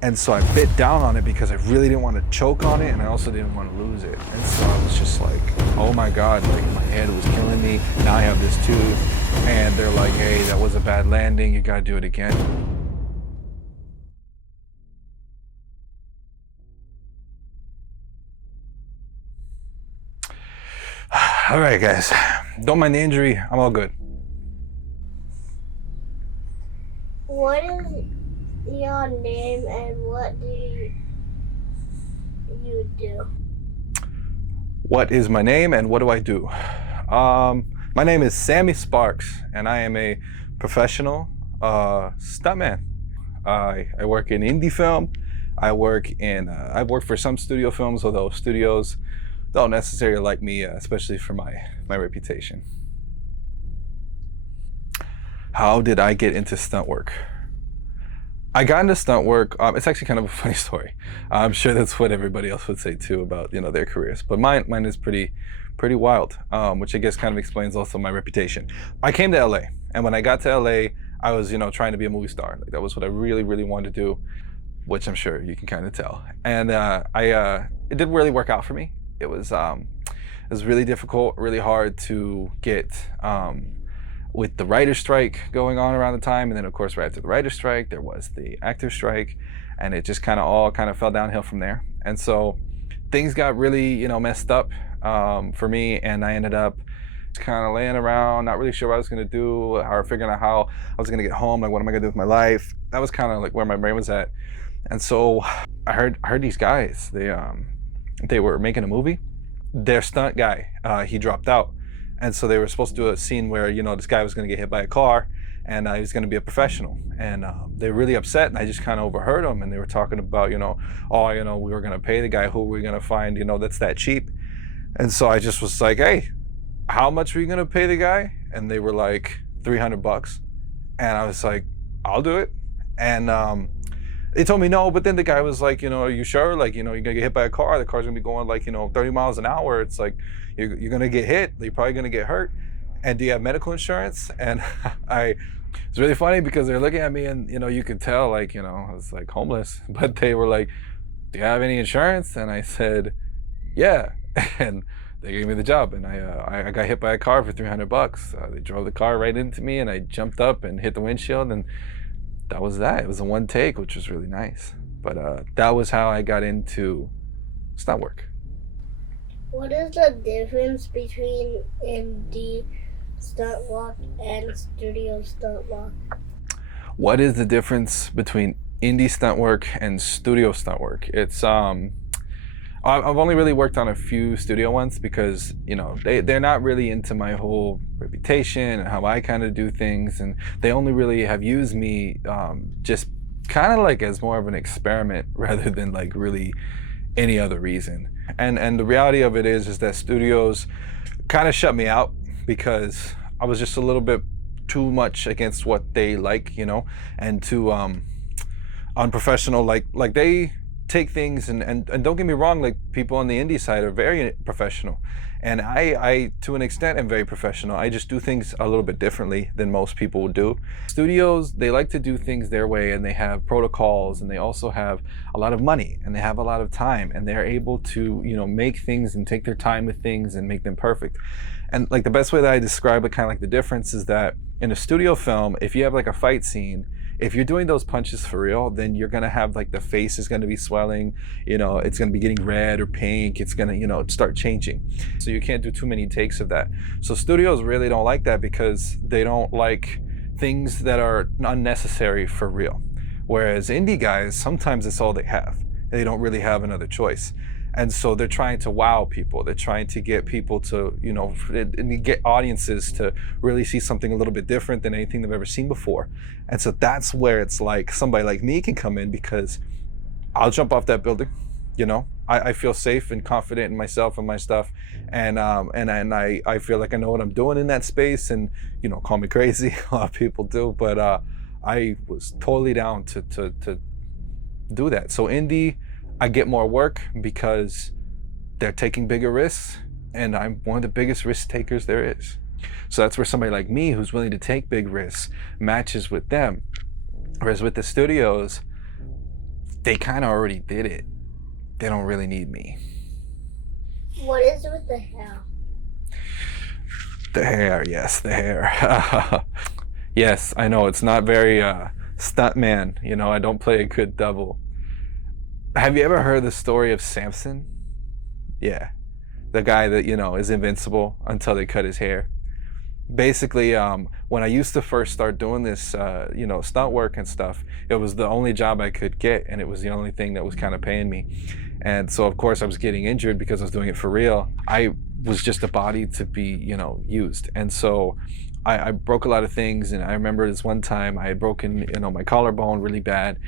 And so I bit down on it because I really didn't want to choke on it, and I also didn't want to lose it. And so I was just like, oh my God, like my head was killing me. Now I have this too. And they're like, hey, that was a bad landing. You gotta do it again. All right, guys, don't mind the injury. I'm all good. What is your name and what do you do? What is my name and what do I do? My name is Sammy Sparks, and I am a professional stuntman. I work in indie film. I work for some studio films, although studios don't necessarily like me, especially for my reputation. How did I get into stunt work? I got into stunt work. It's actually kind of a funny story. I'm sure that's what everybody else would say too about their careers, but mine is pretty wild, which I guess kind of explains also my reputation. I came to LA, and when I got to LA, I was trying to be a movie star. Like that was what I really wanted to do, which I'm sure you can kind of tell. And it didn't really work out for me. It was really difficult, really hard to get. With the writer's strike going on around the time, and then of course right after the writer's strike there was the actor's strike, and it just all fell downhill from there. And so things got really messed up for me, and I ended up kind of laying around, not really sure what I was going to do, or figuring out how I was going to get home, like what am I going to do with my life. That was kind of like where my brain was at. And so I heard these guys, they were making a movie. Their stunt guy, he dropped out. And so they were supposed to do a scene where, this guy was going to get hit by a car, and he was going to be a professional. And they were really upset, and I just kind of overheard them. And they were talking about, we were going to pay the guy. Who were we going to find, that's that cheap? And so I just was like, hey, how much are you going to pay the guy? And they were like, $300. And I was like, I'll do it. And they told me no, but then the guy was like, are you sure? Like, you're gonna get hit by a car. The car's gonna be going like, 30 miles an hour. It's like, you're gonna get hit. You're probably gonna get hurt. And do you have medical insurance? And it's really funny because they're looking at me and, you could tell like, I was like homeless, but they were like, do you have any insurance? And I said, yeah. And they gave me the job, and I got hit by a car for $300. They drove the car right into me, and I jumped up and hit the windshield, and that was that. It was a one take, which was really nice. But that was how I got into stunt work. What is the difference between indie stunt walk and studio stunt walk? What is the difference between indie stunt work and studio stunt work? It's I've only really worked on a few studio ones because they're not really into my whole reputation and how I kind of do things, and they only really have used me just kind of like as more of an experiment rather than like really any other reason. And the reality of it is that studios kind of shut me out because I was just a little bit too much against what they like, and too unprofessional. Like they take things and don't get me wrong, like people on the indie side are very professional, and I to an extent am very professional. I just do things a little bit differently than most people would do. Studios, they like to do things their way, and they have protocols, and they also have a lot of money, and they have a lot of time, and they're able to make things and take their time with things and make them perfect. And like the best way that I describe it, kind of like the difference is that in a studio film, if you have like a fight scene, if you're doing those punches for real, then you're gonna have like the face is gonna be swelling, it's gonna be getting red or pink, it's gonna, start changing. So you can't do too many takes of that. So studios really don't like that because they don't like things that are unnecessary for real. Whereas indie guys, sometimes it's all they have. They don't really have another choice. And so they're trying to wow people. They're trying to get people to, and get audiences to really see something a little bit different than anything they've ever seen before. And so that's where it's like somebody like me can come in because I'll jump off that building. I feel safe and confident in myself and my stuff, and I feel like I know what I'm doing in that space. And call me crazy, a lot of people do, but I was totally down to do that. So indie, I get more work because they're taking bigger risks, and I'm one of the biggest risk takers there is. So that's where somebody like me who's willing to take big risks matches with them. Whereas with the studios, they kind of already did it. They don't really need me. What is with the hair? The hair, yes, the hair. Yes, I know it's not very stuntman. You know, I don't play a good double. Have you ever heard the story of Samson? Yeah, the guy that, you know, is invincible until they cut his hair. Basically, when I used to first start doing this, you know, stunt work and stuff, it was the only job I could get, and it was the only thing that was kind of paying me. And so, of course, I was getting injured because I was doing it for real. I was just a body to be, you know, used. And so I broke a lot of things. And I remember this one time I had broken, you know, my collarbone really bad,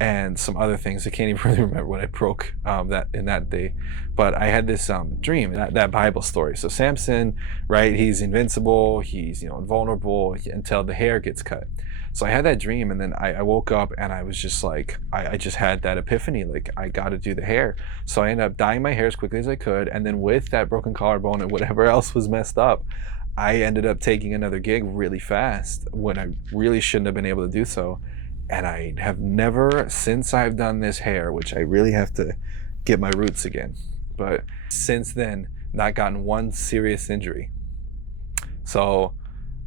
and some other things. I can't even really remember what I broke that day. But I had this dream, that Bible story. So Samson, right, he's invincible, he's, you know, invulnerable until the hair gets cut. So I had that dream, and then I woke up and I was just like, I just had that epiphany, like, I got to do the hair. So I ended up dyeing my hair as quickly as I could, and then with that broken collarbone and whatever else was messed up, I ended up taking another gig really fast when I really shouldn't have been able to do so. And I have never, since I've done this hair, which I really have to get my roots again, but since then, not gotten one serious injury. So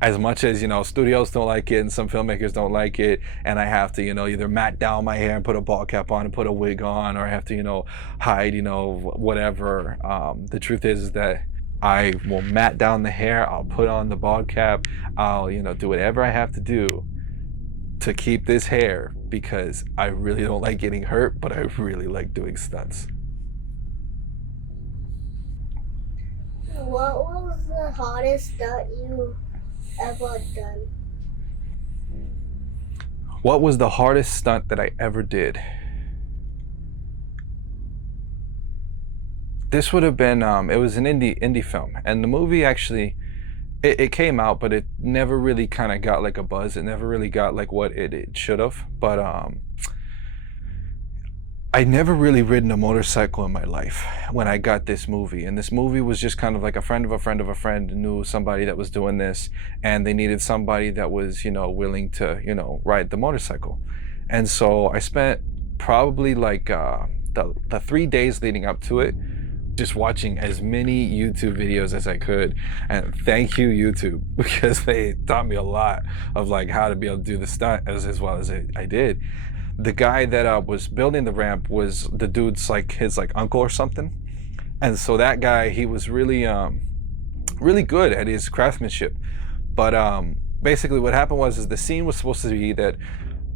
as much as, you know, studios don't like it and some filmmakers don't like it, and I have to, you know, either mat down my hair and put a ball cap on and put a wig on, or I have to, you know, hide, you know, whatever. The truth is that I will mat down the hair, I'll put on the bald cap, I'll, you know, do whatever I have to do to keep this hair, because I really don't like getting hurt, but I really like doing stunts. What was the hardest stunt you ever done? What was the hardest stunt that I ever did? This would have been, it was an indie film, and the movie actually, it came out, but it never really kind of got like a buzz. It never really got like what it should have. But I never really ridden a motorcycle in my life when I got this movie. And this movie was just kind of like a friend of a friend of a friend knew somebody that was doing this, and they needed somebody that was, you know, willing to, you know, ride the motorcycle. And so I spent probably like the 3 days leading up to it just watching as many YouTube videos as I could. And thank you, YouTube, because they taught me a lot of like how to be able to do the stunt as well as I did. The guy that was building the ramp was the dude's like his like uncle or something. And so that guy, he was really really good at his craftsmanship. But basically what happened was the scene was supposed to be that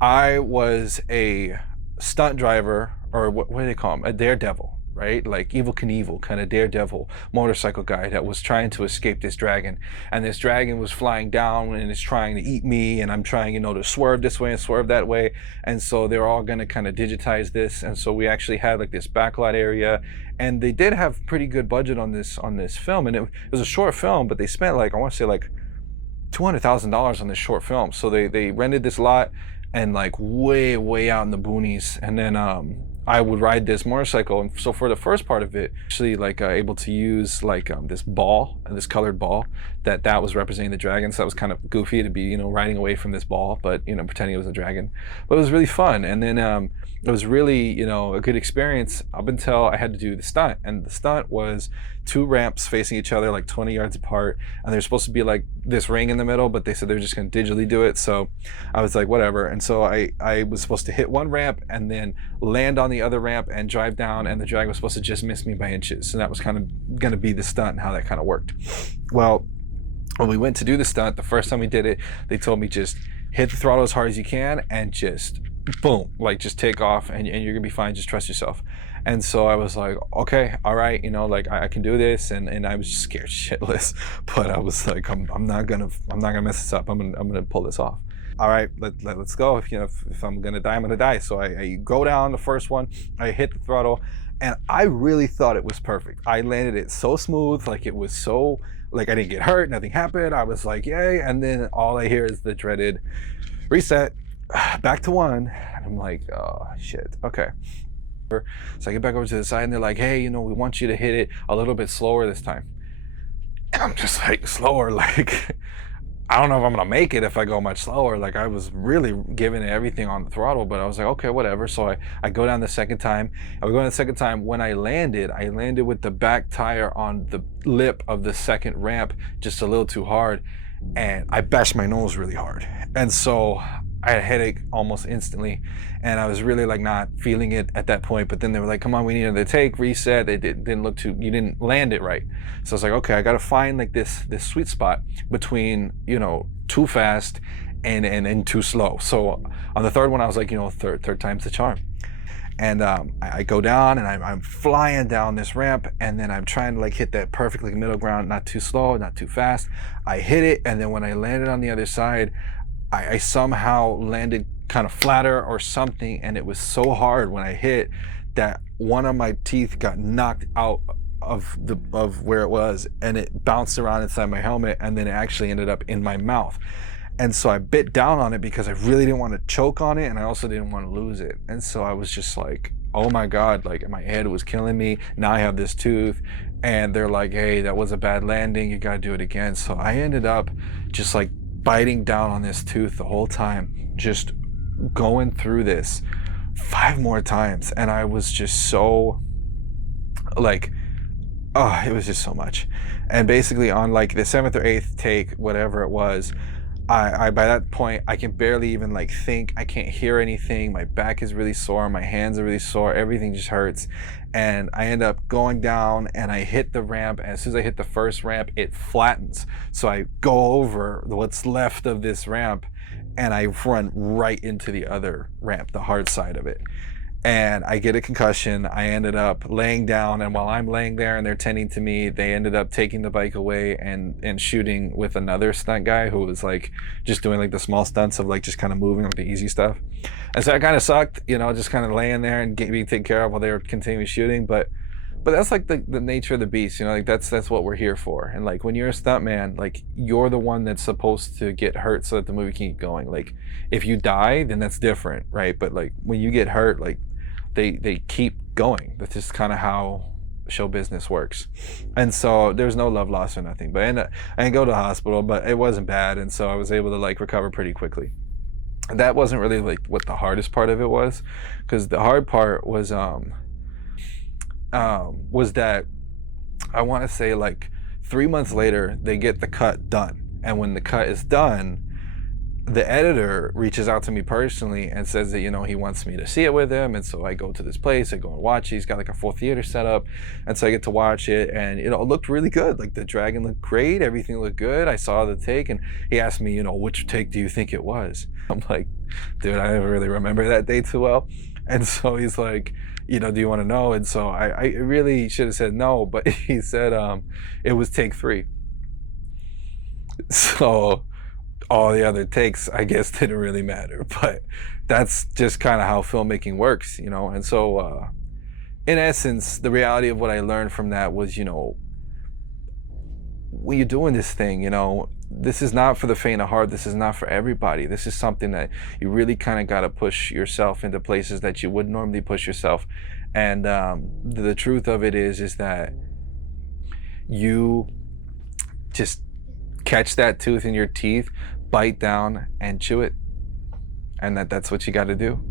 I was a stunt driver, or what do they call him? A daredevil. Right? Like Evel Knievel, kind of daredevil motorcycle guy that was trying to escape this dragon. And this dragon was flying down and is trying to eat me, and I'm trying, you know, to swerve this way and swerve that way. And so they're all gonna kind of digitize this. And so we actually had like this backlot area, and they did have pretty good budget on this film. And it was a short film, but they spent like, I want to say like $200,000 on this short film. So they rented this lot and like way out in the boonies. And then I would ride this motorcycle, and so for the first part of it, actually like able to use like this ball, this colored ball that was representing the dragon. So that was kind of goofy to be, you know, riding away from this ball, but, you know, pretending it was a dragon. But it was really fun, and then it was really, you know, a good experience up until I had to do the stunt. And the stunt was 2 ramps facing each other like 20 yards apart, and there's supposed to be like this ring in the middle, but they said they're just going to digitally do it. So I was like, whatever. And so I was supposed to hit one ramp and then land on the other ramp and drive down, and the dragon was supposed to just miss me by inches. So that was kind of going to be the stunt and how that kind of worked. Well, when we went to do the stunt, the first time we did it, they told me just hit the throttle as hard as you can and just boom, like just take off, and you're gonna be fine, just trust yourself. And so I was like, okay, all right, you know, like I can do this. And I was just scared shitless, but I was like, I'm not gonna mess this up. I'm gonna pull this off. All right, let's go. If I'm gonna die, I'm gonna die. So I go down the first one, I hit the throttle, and I really thought it was perfect. I landed it so smooth, like it was so, like I didn't get hurt, nothing happened. I was like, yay. And then all I hear is the dreaded reset, back to 1. And I'm like, oh shit, okay. So I get back over to the side, and they're like, hey, you know, we want you to hit it a little bit slower this time. And I'm just like, slower, like I don't know if I'm gonna make it if I go much slower. Like I was really giving it everything on the throttle, but I was like, okay, whatever. So I go down the second time. I was going the second time. When I landed with the back tire on the lip of the second ramp just a little too hard, and I bashed my nose really hard. And so I had a headache almost instantly, and I was really like not feeling it at that point. But then they were like, come on, we need another take, reset. It didn't look too, you didn't land it right. So I was like, okay, I gotta find like this sweet spot between, you know, too fast and too slow. So on the third one, I was like, you know, third time's the charm. And I go down, and I'm flying down this ramp, and then I'm trying to like hit that perfect like middle ground, not too slow, not too fast. I hit it, and then when I landed on the other side, I somehow landed kind of flatter or something, and it was so hard when I hit that one of my teeth got knocked out of where it was, and it bounced around inside my helmet, and then it actually ended up in my mouth. And so I bit down on it because I really didn't want to choke on it, and I also didn't want to lose it. And so I was just like, oh my God, like my head was killing me. Now I have this tooth, and they're like, hey, that was a bad landing, you gotta do it again. So I ended up just like biting down on this tooth the whole time, just going through this 5 more times. And I was just so like, oh, it was just so much. And basically on like the 7th or 8th take, whatever it was, I by that point I can barely even like think. I can't hear anything. My back is really sore, my hands are really sore, everything just hurts. And I end up going down, and I hit the ramp, and as soon as I hit the first ramp, it flattens. So I go over what's left of this ramp, and I run right into the other ramp, the hard side of it. And I get a concussion. I ended up laying down, and while I'm laying there and they're tending to me, they ended up taking the bike away and shooting with another stunt guy who was like just doing like the small stunts of like just kind of moving, like the easy stuff. And so that kind of sucked, you know, just kind of laying there and being taken care of while they were continuing shooting. But that's like the nature of the beast, you know, like that's what we're here for. And like when you're a stuntman, like you're the one that's supposed to get hurt so that the movie can keep going. Like if you die, then that's different, right? But like when you get hurt, like they keep going. That's just kind of how show business works. And so there's no love lost or nothing. But I didn't go to the hospital, but it wasn't bad, and so I was able to like recover pretty quickly. And that wasn't really like what the hardest part of it was, because the hard part was that I want to say like 3 months later they get the cut done, and when the cut is done, the editor reaches out to me personally and says that, you know, he wants me to see it with him. And so I go to this place, I go and watch it. He's got like a full theater set up, and so I get to watch it, and you know, it looked really good. Like the dragon looked great, everything looked good. I saw the take, and he asked me, you know, which take do you think it was? I'm like, dude, I never really remember that day too well. And so he's like, you know, do you want to know? And so I really should have said no, but he said it was take 3. So all the other takes, I guess, didn't really matter. But that's just kind of how filmmaking works, you know. And so in essence, the reality of what I learned from that was, you know, when you're doing this thing, you know, this is not for the faint of heart. This is not for everybody. This is something that you really kind of got to push yourself into places that you wouldn't normally push yourself. And the truth of it is that you just catch that tooth in your teeth, bite down and chew it, and that's what you got to do.